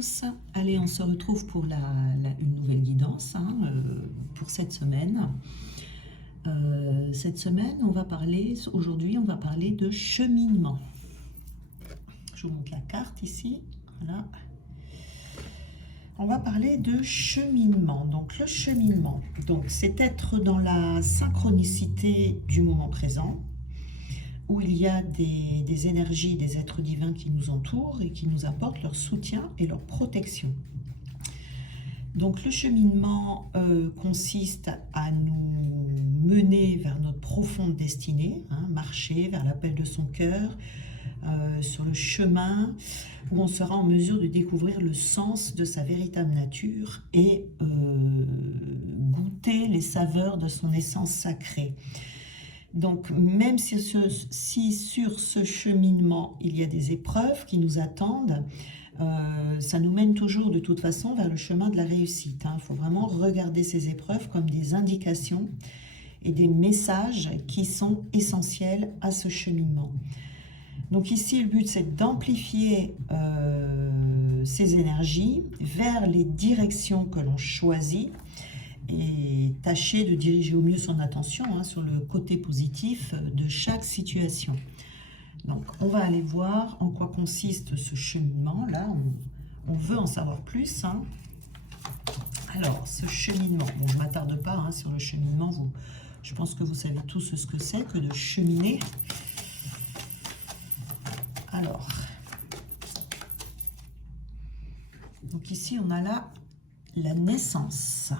tous. Allez, on se retrouve pour une nouvelle guidance pour cette semaine. Aujourd'hui, on va parler de cheminement. Je vous montre la carte ici. Voilà. On va parler de cheminement. Donc, le cheminement, c'est être dans la synchronicité du moment présent, où il y a des énergies, des êtres divins qui nous entourent et qui nous apportent leur soutien et leur protection. Donc le cheminement consiste à nous mener vers notre profonde destinée, marcher vers l'appel de son cœur, sur le chemin où on sera en mesure de découvrir le sens de sa véritable nature et goûter les saveurs de son essence sacrée. Donc, même si sur ce cheminement, il y a des épreuves qui nous attendent, ça nous mène toujours de toute façon vers le chemin de la réussite. Il faut vraiment regarder ces épreuves comme des indications et des messages qui sont essentiels à ce cheminement. Donc ici, le but, c'est d'amplifier ces énergies vers les directions que l'on choisit, et tâcher de diriger au mieux son attention sur le côté positif de chaque situation. Donc, on va aller voir en quoi consiste ce cheminement. Là, on veut en savoir plus. Alors, ce cheminement, bon, je ne m'attarde pas sur le cheminement. Je pense que vous savez tous ce que c'est que de cheminer. Alors, donc ici, on a là la naissance.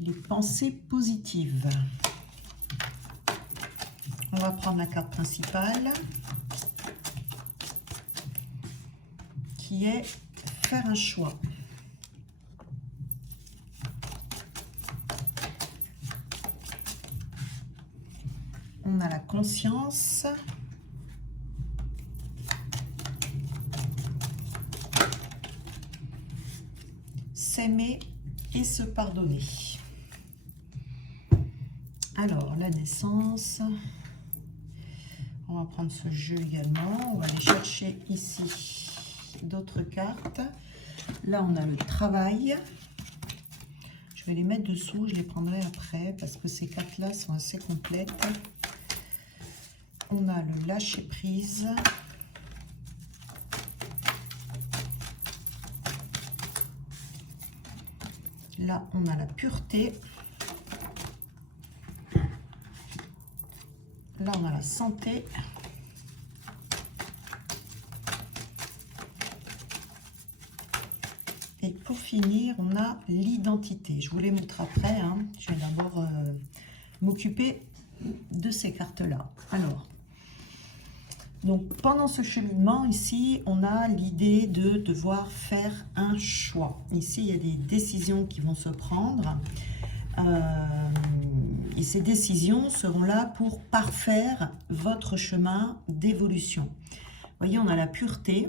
Les pensées positives. On va prendre la carte principale qui est faire un choix. On a la conscience. S'aimer et se pardonner. Alors, la naissance, on va prendre ce jeu également, on va aller chercher ici d'autres cartes. Là, on a le travail. Je vais les mettre dessous, je les prendrai après parce que ces cartes-là sont assez complètes. On a le lâcher-prise. Là, on a la pureté. Là, on a la santé. Et pour finir, on a l'identité. Je vous les montre après. Je vais d'abord m'occuper de ces cartes-là. Alors, donc pendant ce cheminement, ici, on a l'idée de devoir faire un choix. Ici, il y a des décisions qui vont se prendre. Et ces décisions seront là pour parfaire votre chemin d'évolution. Vous voyez, on a la pureté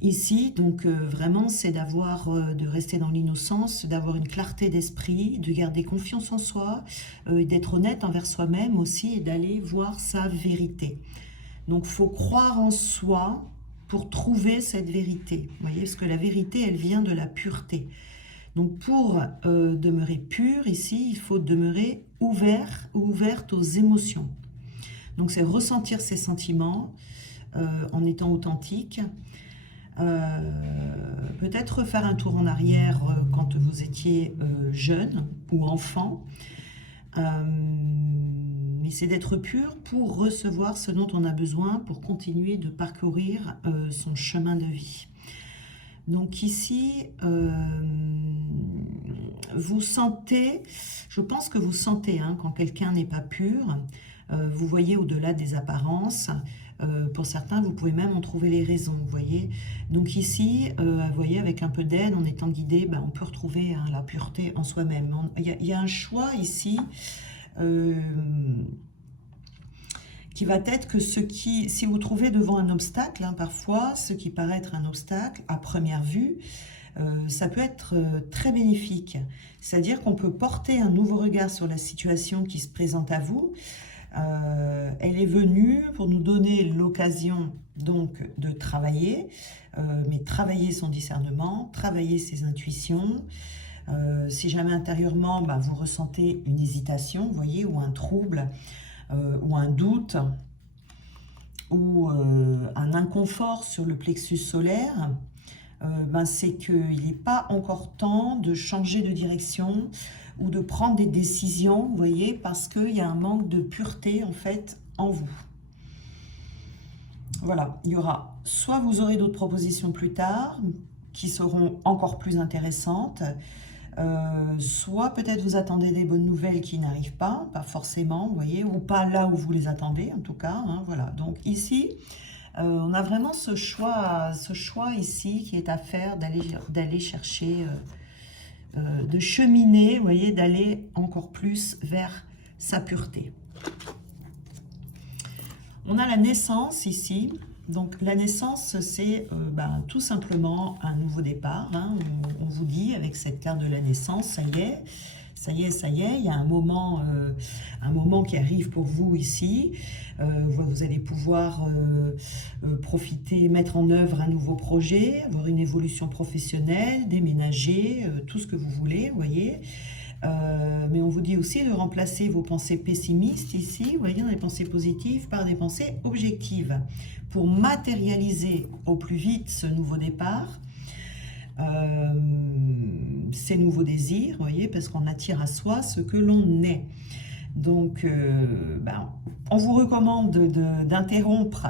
ici, donc vraiment c'est de rester dans l'innocence, d'avoir une clarté d'esprit, de garder confiance en soi, d'être honnête envers soi-même aussi et d'aller voir sa vérité. Donc il faut croire en soi pour trouver cette vérité. Vous voyez, parce que la vérité, elle vient de la pureté. Donc pour demeurer pur ici, il faut demeurer ouvert ou ouverte aux émotions. Donc c'est ressentir ses sentiments en étant authentique. Peut-être faire un tour en arrière quand vous étiez jeune ou enfant. Mais c'est d'être pur pour recevoir ce dont on a besoin pour continuer de parcourir son chemin de vie. Donc ici, vous sentez, je pense que vous sentez quand quelqu'un n'est pas pur, vous voyez au-delà des apparences, pour certains vous pouvez même en trouver les raisons, vous voyez. Donc ici, vous voyez, avec un peu d'aide, en étant guidé, on peut retrouver la pureté en soi-même. Il y a un choix ici, qui va être que si vous trouvez devant un obstacle, parfois, ce qui paraît être un obstacle à première vue, ça peut être très bénéfique. C'est-à-dire qu'on peut porter un nouveau regard sur la situation qui se présente à vous. Elle est venue pour nous donner l'occasion donc de travailler, mais travailler son discernement, travailler ses intuitions. Si jamais intérieurement vous ressentez une hésitation, vous voyez, ou un trouble, ou un doute, ou un inconfort sur le plexus solaire, c'est qu'il n'est pas encore temps de changer de direction ou de prendre des décisions, vous voyez, parce qu'il y a un manque de pureté en fait en vous. Voilà, il y aura, soit vous aurez d'autres propositions plus tard qui seront encore plus intéressantes, soit peut-être vous attendez des bonnes nouvelles qui n'arrivent pas forcément, vous voyez, ou pas là où vous les attendez en tout cas, hein, voilà. Donc ici, on a vraiment ce choix ici qui est à faire d'aller chercher, de cheminer, vous voyez, d'aller encore plus vers sa pureté. On a la naissance ici. Donc la naissance, c'est tout simplement un nouveau départ. Hein. On vous dit avec cette carte de la naissance, ça y est, il y a un moment qui arrive pour vous ici. Vous allez pouvoir profiter, mettre en œuvre un nouveau projet, avoir une évolution professionnelle, déménager, tout ce que vous voulez, vous voyez. Mais on vous dit aussi de remplacer vos pensées pessimistes ici, vous voyez, dans les pensées positives, par des pensées objectives, pour matérialiser au plus vite ce nouveau départ, ces nouveaux désirs, vous voyez, parce qu'on attire à soi ce que l'on est. Donc, on vous recommande d'interrompre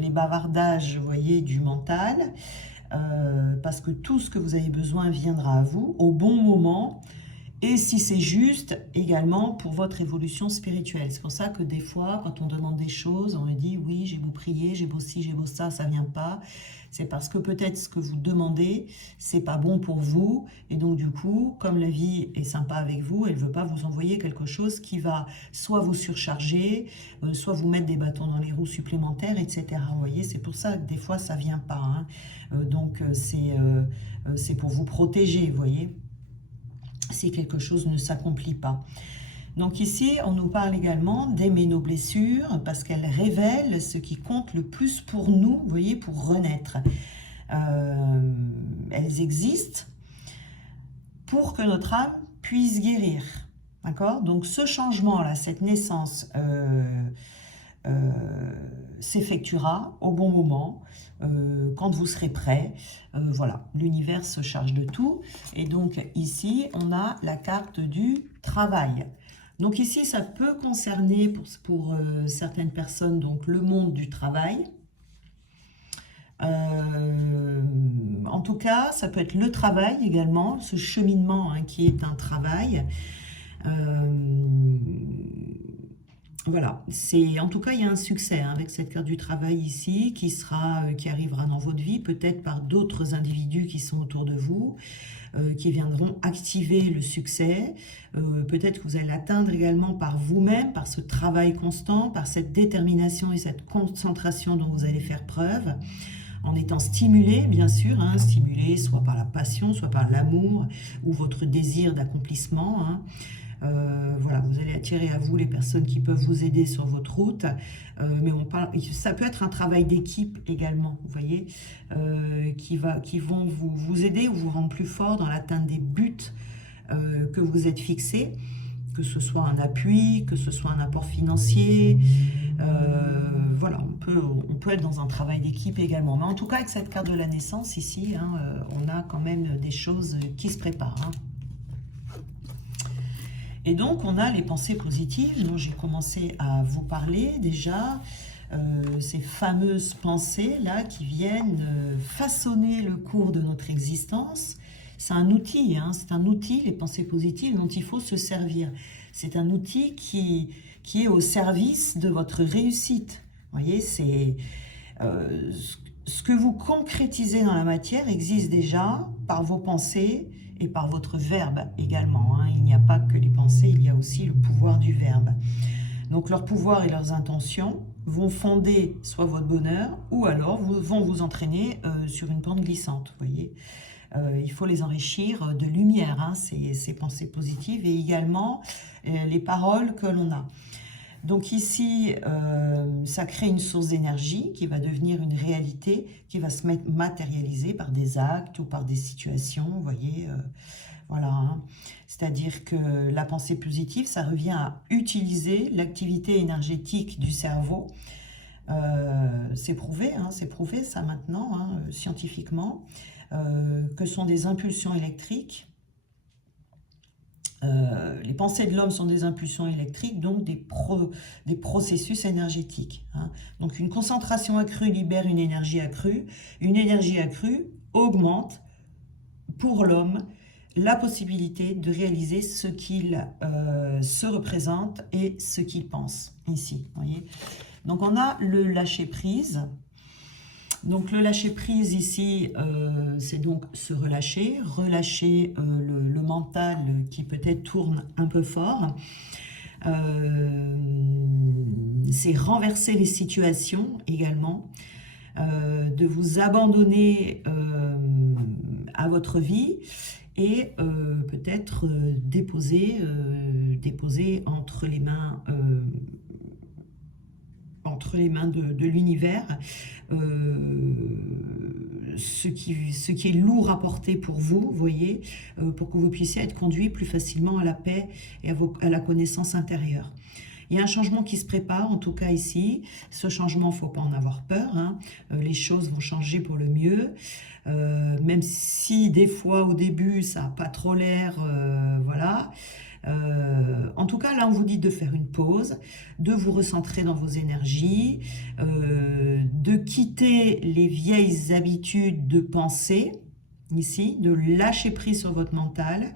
les bavardages, vous voyez, du mental, parce que tout ce que vous avez besoin viendra à vous au bon moment. Et si c'est juste, également pour votre évolution spirituelle. C'est pour ça que des fois, quand on demande des choses, on me dit « oui, j'ai beau prier, j'ai beau ci, j'ai beau ça, ça vient pas ». C'est parce que peut-être ce que vous demandez, c'est pas bon pour vous. Et donc du coup, comme la vie est sympa avec vous, elle veut pas vous envoyer quelque chose qui va soit vous surcharger, soit vous mettre des bâtons dans les roues supplémentaires, etc. Vous voyez, c'est pour ça que des fois, ça vient pas. Hein. Donc c'est pour vous protéger, vous voyez, si quelque chose ne s'accomplit pas. Donc ici, on nous parle également d'aimer nos blessures parce qu'elles révèlent ce qui compte le plus pour nous, vous voyez, pour renaître. Elles existent pour que notre âme puisse guérir. D'accord? Donc ce changement-là, cette naissance s'effectuera au bon moment, quand vous serez prêt. Voilà, l'univers se charge de tout. Et donc ici, on a la carte du travail. Donc ici, ça peut concerner pour certaines personnes donc le monde du travail. En tout cas, ça peut être le travail également, ce cheminement hein, qui est un travail. Voilà, en tout cas, il y a un succès hein, avec cette carte du travail ici qui arrivera dans votre vie, peut-être par d'autres individus qui sont autour de vous, qui viendront activer le succès. Peut-être que vous allez l'atteindre également par vous-même, par ce travail constant, par cette détermination et cette concentration dont vous allez faire preuve, en étant stimulé, bien sûr, hein, stimulé soit par la passion, soit par l'amour ou votre désir d'accomplissement, hein. Voilà, vous allez attirer à vous les personnes qui peuvent vous aider sur votre route, mais ça peut être un travail d'équipe également, vous voyez, qui vont vous aider ou vous rendre plus fort dans l'atteinte des buts que vous êtes fixés, que ce soit un appui, que ce soit un apport financier, voilà, on peut être dans un travail d'équipe également. Mais en tout cas, avec cette carte de la naissance ici, hein, on a quand même des choses qui se préparent, hein. Et donc, on a les pensées positives dont j'ai commencé à vous parler déjà, ces fameuses pensées-là qui viennent façonner le cours de notre existence. C'est un outil, hein, les pensées positives dont il faut se servir. C'est un outil qui est au service de votre réussite. Vous voyez, c'est ce que vous concrétisez dans la matière existe déjà par vos pensées, et par votre verbe également, hein. Il n'y a pas que les pensées, il y a aussi le pouvoir du verbe. Donc leur pouvoir et leurs intentions vont fonder soit votre bonheur, ou alors vont vous entraîner sur une pente glissante, vous voyez. il faut les enrichir de lumière, hein, ces pensées positives, et également les paroles que l'on a. Donc ici, ça crée une source d'énergie qui va devenir une réalité, qui va se matérialiser par des actes ou par des situations, vous voyez, voilà. Hein. C'est-à-dire que la pensée positive, ça revient à utiliser l'activité énergétique du cerveau. C'est prouvé, hein, c'est prouvé ça maintenant, hein, scientifiquement, que sont des impulsions électriques. Les pensées de l'homme sont des impulsions électriques, donc des processus énergétiques. Hein. Donc une concentration accrue libère une énergie accrue augmente pour l'homme la possibilité de réaliser ce qu'il se représente et ce qu'il pense, ici, voyez. Donc on a le lâcher-prise. Donc le lâcher-prise ici, c'est donc se relâcher, relâcher le mental qui peut-être tourne un peu fort. C'est renverser les situations également, de vous abandonner à votre vie et peut-être déposer entre les mains de l'univers ce qui est lourd à porter pour vous, voyez, pour que vous puissiez être conduit plus facilement à la paix et à la connaissance intérieure. Il y a un changement qui se prépare, en tout cas ici. Ce changement, il ne faut pas en avoir peur, hein. Les choses vont changer pour le mieux, même si des fois au début ça n'a pas trop l'air, voilà. En tout cas, là, on vous dit de faire une pause, de vous recentrer dans vos énergies, de quitter les vieilles habitudes de pensée, ici, de lâcher prise sur votre mental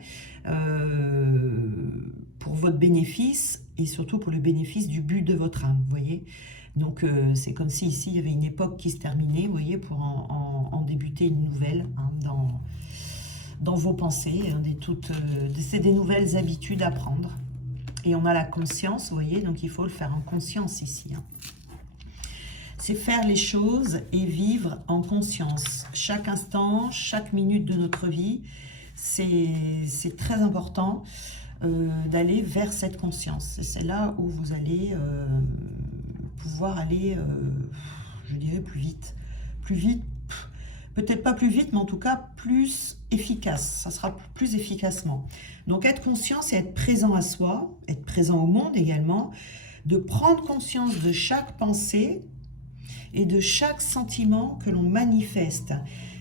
pour votre bénéfice et surtout pour le bénéfice du but de votre âme, vous voyez. Donc, c'est comme si ici, il y avait une époque qui se terminait, vous voyez, pour en débuter une nouvelle, hein, dans vos pensées, hein, c'est des nouvelles habitudes à prendre. Et on a la conscience, vous voyez, donc il faut le faire en conscience ici. Hein. C'est faire les choses et vivre en conscience. Chaque instant, chaque minute de notre vie, c'est très important d'aller vers cette conscience. C'est là où vous allez pouvoir aller, je dirais, plus vite. Plus vite, peut-être pas plus vite, mais en tout cas plus efficace. Ça sera plus efficacement. Donc être conscient, c'est être présent à soi, être présent au monde également, de prendre conscience de chaque pensée et de chaque sentiment que l'on manifeste.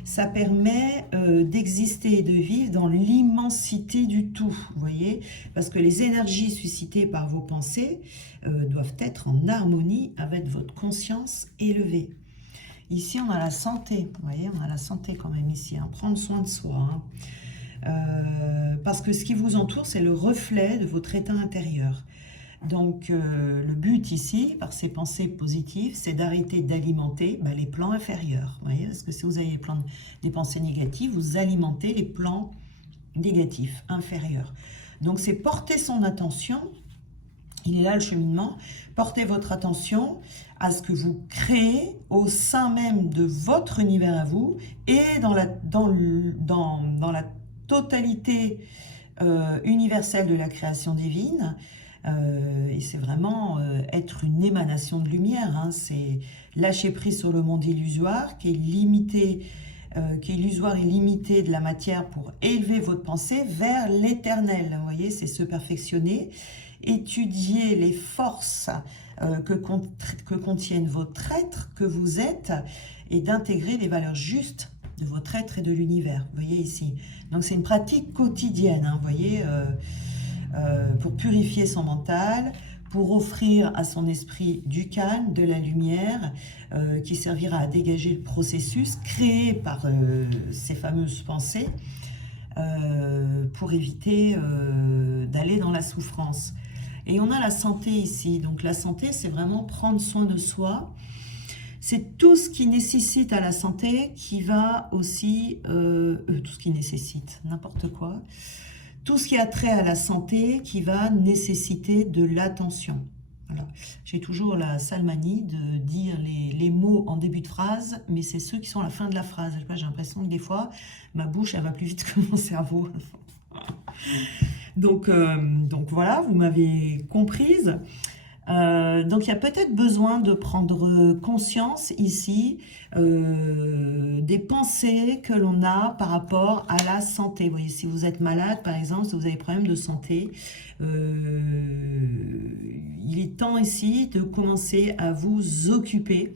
Ça permet d'exister et de vivre dans l'immensité du tout, vous voyez, parce que les énergies suscitées par vos pensées doivent être en harmonie avec votre conscience élevée. Ici, on a la santé, vous voyez, on a la santé quand même ici, hein, prendre soin de soi. Hein. Parce que ce qui vous entoure, c'est le reflet de votre état intérieur. Donc, le but ici, par ces pensées positives, c'est d'arrêter d'alimenter les plans inférieurs. Vous voyez, parce que si vous avez des pensées négatives, vous alimentez les plans négatifs, inférieurs. Donc, c'est porter son attention, il est là le cheminement, portez votre attention à ce que vous créez au sein même de votre univers à vous et dans la totalité universelle de la création divine. Et c'est vraiment être une émanation de lumière, hein. C'est lâcher prise sur le monde illusoire qui est limité, qui est illusoire et limité de la matière pour élever votre pensée vers l'éternel. Vous voyez, c'est se perfectionner, étudier les forces que contiennent votre être, que vous êtes, et d'intégrer les valeurs justes de votre être et de l'univers. Vous voyez ici. Donc c'est une pratique quotidienne, hein, vous voyez, pour purifier son mental, pour offrir à son esprit du calme, de la lumière, qui servira à dégager le processus créé par ces fameuses pensées, pour éviter d'aller dans la souffrance. Et on a la santé ici. Donc la santé, c'est vraiment prendre soin de soi. C'est tout ce qui nécessite à la santé qui va aussi... tout ce qui nécessite, n'importe quoi. Tout ce qui a trait à la santé qui va nécessiter de l'attention. Voilà. J'ai toujours la sale manie de dire les mots en début de phrase, mais c'est ceux qui sont à la fin de la phrase. Je sais pas, j'ai l'impression que des fois, ma bouche, elle va plus vite que mon cerveau. Donc voilà, vous m'avez comprise. Donc il y a peut-être besoin de prendre conscience ici des pensées que l'on a par rapport à la santé. Vous voyez, si vous êtes malade par exemple, si vous avez des problèmes de santé, il est temps ici de commencer à vous occuper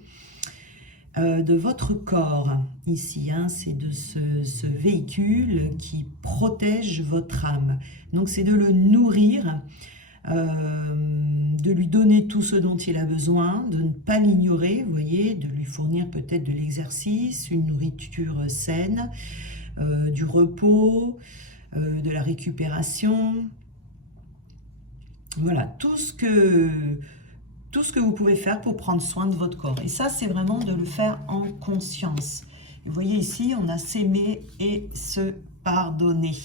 de votre corps. Ici, hein, c'est de ce véhicule qui protège votre âme. Donc c'est de le nourrir, de lui donner tout ce dont il a besoin, de ne pas l'ignorer, vous voyez, de lui fournir peut-être de l'exercice, une nourriture saine, du repos, de la récupération. Voilà, tout ce que vous pouvez faire pour prendre soin de votre corps. Et ça, c'est vraiment de le faire en conscience. Vous voyez ici, on a s'aimer et se pardonner.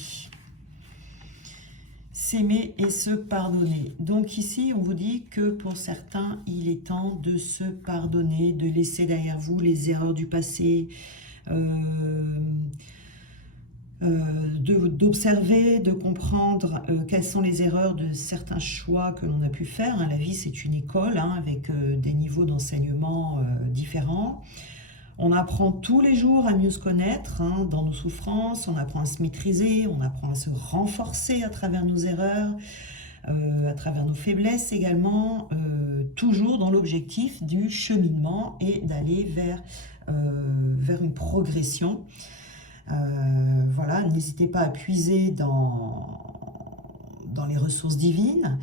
S'aimer et se pardonner. Donc ici, on vous dit que pour certains, il est temps de se pardonner, de laisser derrière vous les erreurs du passé, d'observer, de comprendre quelles sont les erreurs de certains choix que l'on a pu faire. Hein. La vie, c'est une école hein, avec des niveaux d'enseignement différents. On apprend tous les jours à mieux se connaître hein, dans nos souffrances, on apprend à se maîtriser, on apprend à se renforcer à travers nos erreurs, à travers nos faiblesses également, toujours dans l'objectif du cheminement et d'aller vers une progression. Voilà, n'hésitez pas à puiser dans les ressources divines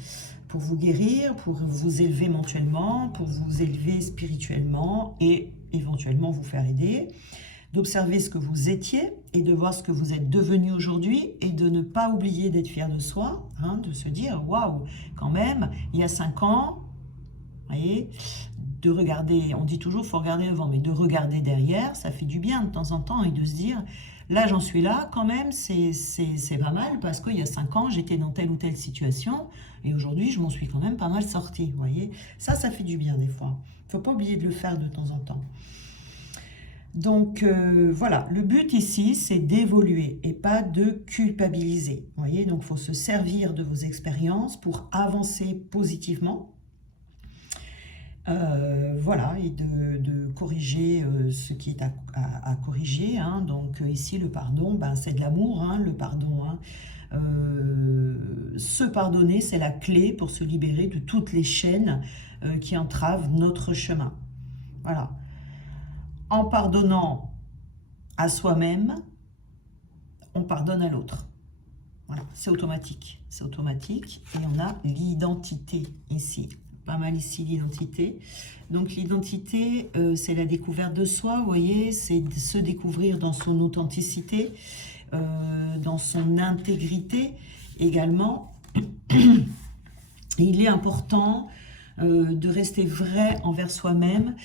pour vous guérir, pour vous élever mensuellement, pour vous élever spirituellement et éventuellement vous faire aider, d'observer ce que vous étiez et de voir ce que vous êtes devenu aujourd'hui et de ne pas oublier d'être fier de soi, hein, de se dire waouh, quand même, il y a 5 ans, vous voyez, de regarder, on dit toujours il faut regarder devant, mais de regarder derrière, ça fait du bien de temps en temps et de se dire là j'en suis là quand même, c'est pas mal parce qu'il y a 5 ans j'étais dans telle ou telle situation et aujourd'hui je m'en suis quand même pas mal sortie, vous voyez, ça fait du bien des fois, il ne faut pas oublier de le faire de temps en temps. Donc voilà, le but ici c'est d'évoluer et pas de culpabiliser, vous voyez, donc il faut se servir de vos expériences pour avancer positivement. Voilà, et de corriger ce qui est à corriger. Hein. Donc ici, le pardon, ben, c'est de l'amour, hein, le pardon. Hein. Se pardonner, c'est la clé pour se libérer de toutes les chaînes qui entravent notre chemin. Voilà. En pardonnant à soi-même, on pardonne à l'autre. Voilà, c'est automatique. C'est automatique. Et on a l'identité ici. Pas mal ici l'identité. Donc l'identité, c'est la découverte de soi, vous voyez, c'est se découvrir dans son authenticité, dans son intégrité également. Et il est important de rester vrai envers soi-même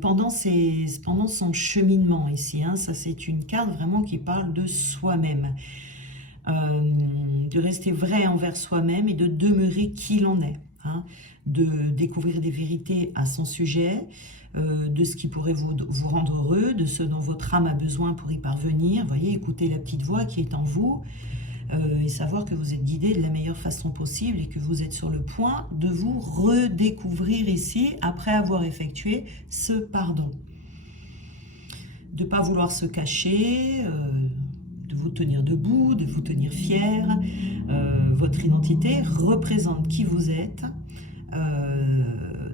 pendant son cheminement ici. Hein. Ça, c'est une carte vraiment qui parle de soi-même. De rester vrai envers soi-même et de demeurer qui l'on est. Hein. De découvrir des vérités à son sujet, de ce qui pourrait vous rendre heureux, de ce dont votre âme a besoin pour y parvenir. Vous voyez, écoutez la petite voix qui est en vous et savoir que vous êtes guidé de la meilleure façon possible et que vous êtes sur le point de vous redécouvrir ici après avoir effectué ce pardon. De ne pas vouloir se cacher, de vous tenir debout, de vous tenir fier. Votre identité représente qui vous êtes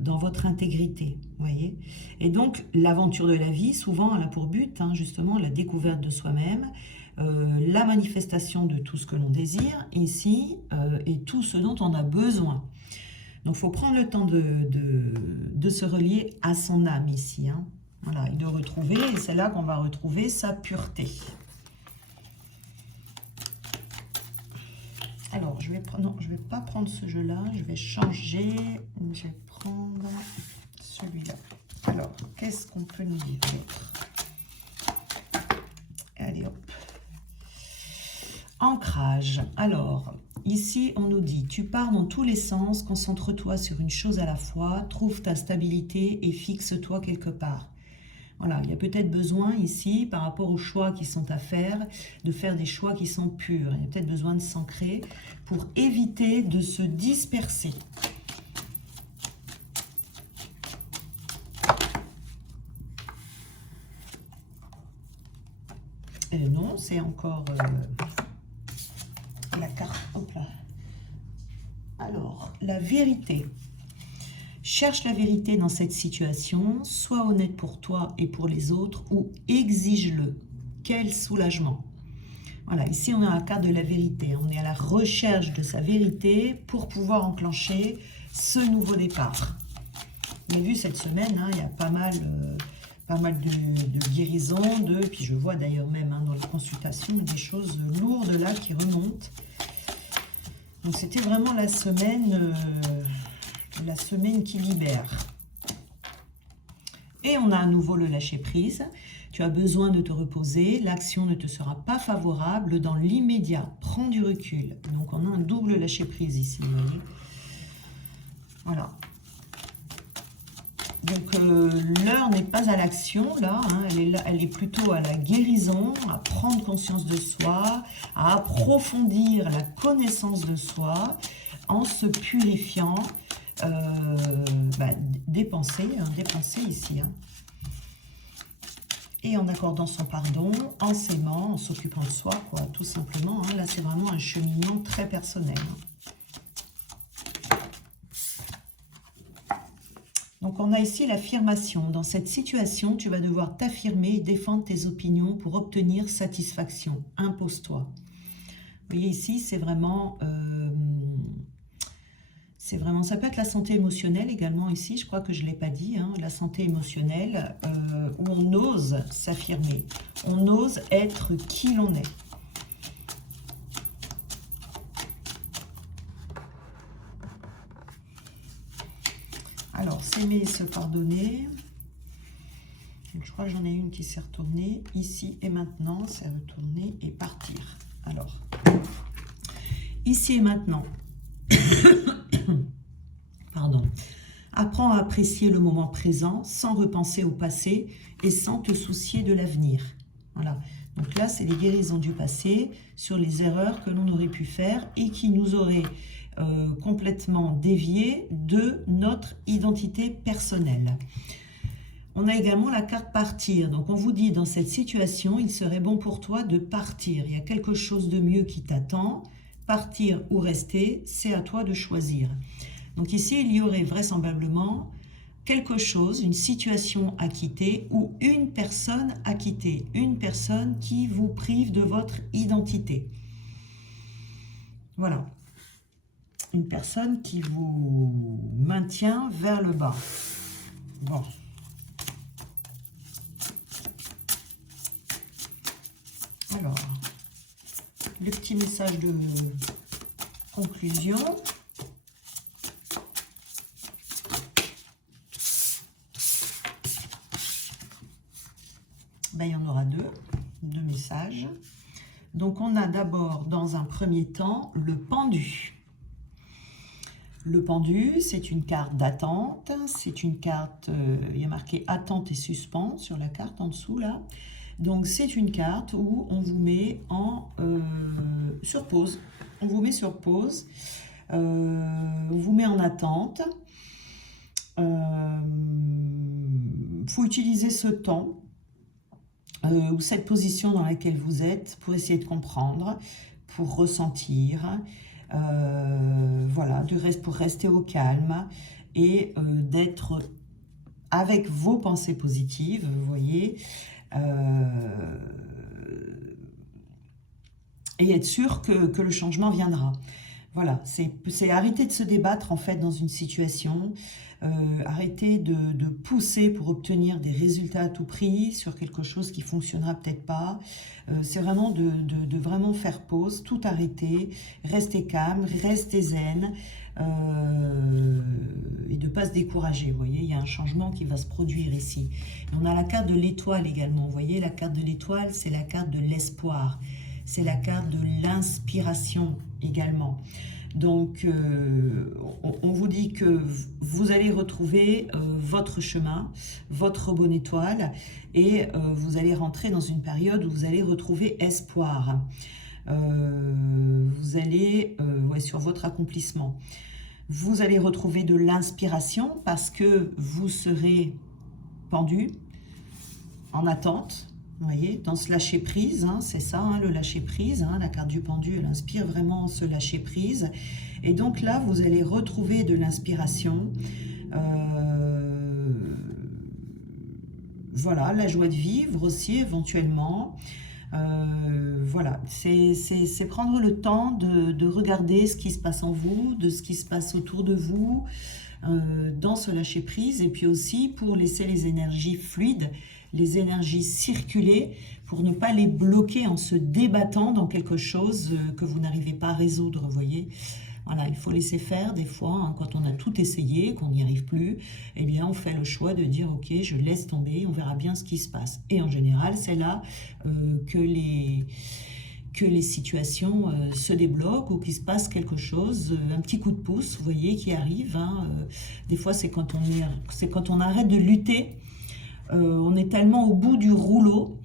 dans votre intégrité, voyez. Et donc, l'aventure de la vie, souvent, elle a pour but, hein, justement, la découverte de soi-même, la manifestation de tout ce que l'on désire, ici, et tout ce dont on a besoin. Donc, il faut prendre le temps de se relier à son âme, ici. Hein. Voilà, et de retrouver, et c'est là qu'on va retrouver sa pureté. Alors, je vais pas prendre ce jeu-là, je vais changer, je vais prendre celui-là. Alors, qu'est-ce qu'on peut nous dire d'autre? Allez, hop. Ancrage. Alors, ici, on nous dit, tu pars dans tous les sens, concentre-toi sur une chose à la fois, trouve ta stabilité et fixe-toi quelque part. Voilà, il y a peut-être besoin ici, par rapport aux choix qui sont à faire, de faire des choix qui sont purs. Il y a peut-être besoin de s'ancrer pour éviter de se disperser. Et non, c'est encore la carte. Hop là. Alors, la vérité. Cherche la vérité dans cette situation, sois honnête pour toi et pour les autres ou exige-le. Quel soulagement! Voilà, ici on a la carte de la vérité. On est à la recherche de sa vérité pour pouvoir enclencher ce nouveau départ. On a vu cette semaine, hein, il y a pas mal de guérisons, puis je vois d'ailleurs même dans les consultations des choses lourdes là qui remontent. Donc c'était vraiment la semaine qui libère. Et on a à nouveau le lâcher-prise. Tu as besoin de te reposer. L'action ne te sera pas favorable dans l'immédiat. Prends du recul. Donc on a un double lâcher-prise ici. Vous voyez. Voilà. Donc l'heure n'est pas à l'action là, hein, elle est plutôt à la guérison, à prendre conscience de soi, à approfondir la connaissance de soi en se purifiant, dépenser ici. Hein. Et en accordant son pardon, en s'aimant, en s'occupant de soi, quoi, tout simplement. Hein. Là, c'est vraiment un cheminement très personnel. Hein. Donc, on a ici l'affirmation. Dans cette situation, tu vas devoir t'affirmer et défendre tes opinions pour obtenir satisfaction. Impose-toi. Vous voyez ici, c'est vraiment, ça peut être la santé émotionnelle également ici. Je crois que je ne l'ai pas dit. Hein, la santé émotionnelle où on ose s'affirmer. On ose être qui l'on est. Alors, s'aimer et se pardonner. Donc, je crois que j'en ai une qui s'est retournée. Ici et maintenant, c'est retourner et partir. Alors, ici et maintenant. Pardon. Apprends à apprécier le moment présent sans repenser au passé et sans te soucier de l'avenir. Voilà. Donc là, c'est les guérisons du passé sur les erreurs que l'on aurait pu faire et qui nous auraient complètement dévié de notre identité personnelle. On a également la carte partir. Donc on vous dit dans cette situation, il serait bon pour toi de partir. Il y a quelque chose de mieux qui t'attend. Partir ou rester, c'est à toi de choisir. Donc ici, il y aurait vraisemblablement quelque chose, une situation à quitter ou une personne à quitter. Une personne qui vous prive de votre identité. Voilà. Une personne qui vous maintient vers le bas. Bon. Alors, le petit message de conclusion. Ben, il y en aura deux messages. Donc, on a d'abord, dans un premier temps, le pendu. Le pendu, c'est une carte d'attente. C'est une carte, il y a marqué attente et suspens sur la carte en dessous, là. Donc, c'est une carte où on vous met sur pause. On vous met sur pause. On vous met en attente. Faut utiliser ce temps ou cette position dans laquelle vous êtes pour essayer de comprendre, pour ressentir, voilà, pour rester au calme et d'être avec vos pensées positives, vous voyez, et être sûr que le changement viendra. Voilà, c'est arrêter de se débattre en fait dans une situation, arrêter de pousser pour obtenir des résultats à tout prix sur quelque chose qui fonctionnera peut-être pas. C'est vraiment de vraiment faire pause, tout arrêter, rester calme, rester zen et de ne pas se décourager. Vous voyez, il y a un changement qui va se produire ici. Et on a la carte de l'étoile également. Vous voyez, la carte de l'étoile, c'est la carte de l'espoir. c'est la carte de l'inspiration également. Donc, on vous dit que vous allez retrouver votre chemin, votre bonne étoile, et vous allez rentrer dans une période où vous allez retrouver espoir. Vous allez, ouais, sur votre accomplissement. Vous allez retrouver de l'inspiration parce que vous serez pendu, en attente. Vous voyez, dans ce lâcher-prise, hein, c'est ça, hein, le lâcher-prise, hein, la carte du pendu, elle inspire vraiment ce lâcher-prise. Et donc là, vous allez retrouver de l'inspiration. Voilà, la joie de vivre aussi, éventuellement. Voilà, c'est prendre le temps de regarder ce qui se passe en vous, de ce qui se passe autour de vous, dans ce lâcher-prise, et puis aussi pour laisser les énergies fluides, les énergies circuler, pour ne pas les bloquer en se débattant dans quelque chose que vous n'arrivez pas à résoudre, vous voyez. Voilà, il faut laisser faire des fois, hein, quand on a tout essayé, qu'on n'y arrive plus, eh bien on fait le choix de dire ok, je laisse tomber, on verra bien ce qui se passe. Et en général, c'est là que les situations se débloquent ou qu'il se passe quelque chose, un petit coup de pouce, vous voyez, qui arrive. Hein, des fois, c'est quand on arrête de lutter, on est tellement au bout du rouleau,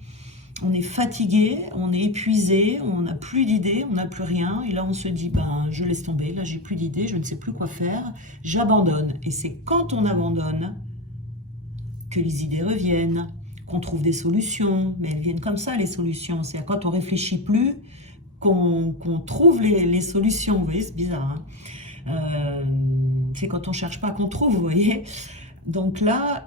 on est fatigué, on est épuisé, on n'a plus d'idées, on n'a plus rien. Et là, on se dit, ben, je laisse tomber, là, j'ai plus d'idées, je ne sais plus quoi faire, j'abandonne. Et c'est quand on abandonne que les idées reviennent, qu'on trouve des solutions. Mais elles viennent comme ça, les solutions. C'est quand on réfléchit plus qu'on trouve les solutions. Vous voyez, c'est bizarre. Hein, c'est quand on cherche pas qu'on trouve, vous voyez. Donc là,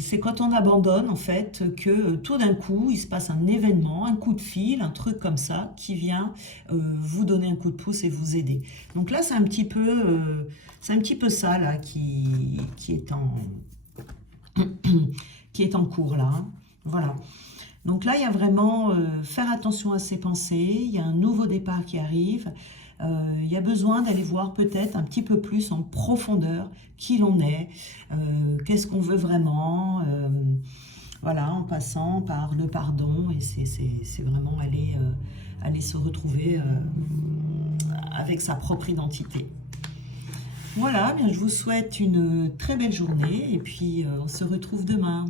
c'est quand on abandonne, en fait, que tout d'un coup, il se passe un événement, un coup de fil, un truc comme ça, qui vient vous donner un coup de pouce et vous aider. Donc là, c'est un petit peu ça, là, qui est en cours, là. Hein. Voilà. Donc là, il y a vraiment faire attention à ses pensées, il y a un nouveau départ qui arrive. Il y a besoin d'aller voir peut-être un petit peu plus en profondeur qui l'on est, qu'est-ce qu'on veut vraiment, voilà, en passant par le pardon, et c'est vraiment aller se retrouver avec sa propre identité. Voilà, bien, je vous souhaite une très belle journée, et puis on se retrouve demain.